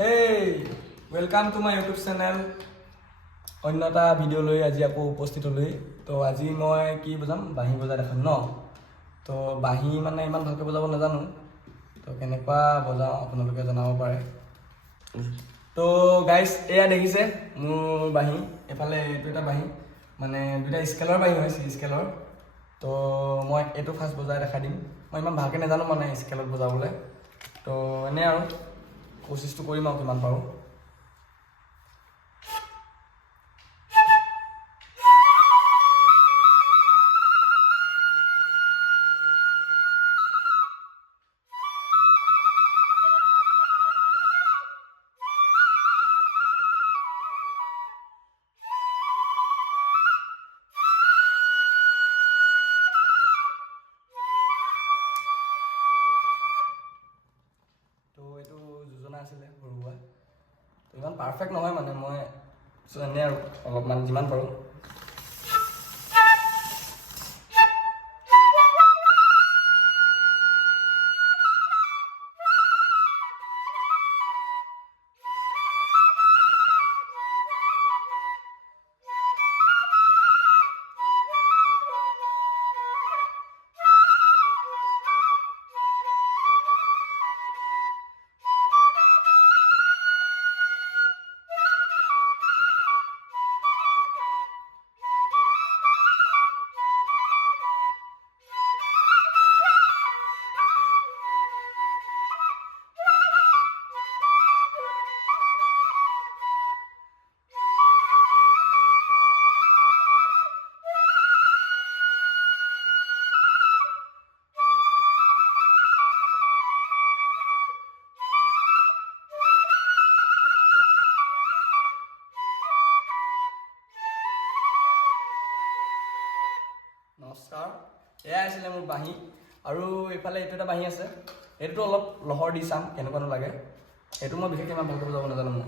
Hey, welcome to my YouTube channel. অন্য এটা video' লৈ আজি আকৌ উপস্থিত হ'লোহি। তো আজি মই কি বুজাম, বাঁহী বজাই দেখাম ন। তো বাঁহী মানে ইমান ভালকৈ বজাব নাজানো, তো কেনেকুৱা বজাওঁ আপোনালোকে জনাব পাৰে। তো গাইজ এয়া দেখিছে মোৰ বাঁহী, এফালে এইটো এটা বাঁহী, মানে দুটা স্কেলৰ বাঁহী হয়, চি স্কেলৰ। তো মই এইটো ফাৰ্ষ্ট বজাই দেখাই দিম। মই ইমান ভালকৈ নাজানো মানে স্কেলত বজাবলৈ, তো এনেই আৰু কোচিছটো কৰিম আৰু কিমান পাৰোঁ। তো এইটো যোজনা আছিলে সৰুৱা, তো ইমান পাৰফেক্ট নহয় মানে, মই এনেই আৰু অলপমান যিমান পাৰোঁ। নমস্কাৰ, এয়াই আছিলে মোৰ বাঁহী। আৰু এইফালে এইটো এটা বাঁহী আছে, এইটোতো অলপ লহৰ দি চাম কেনেকুৱানো লাগে। এইটো মই বিশেষকৈ ইমান ভালকৈ বজাব নাজানো মই।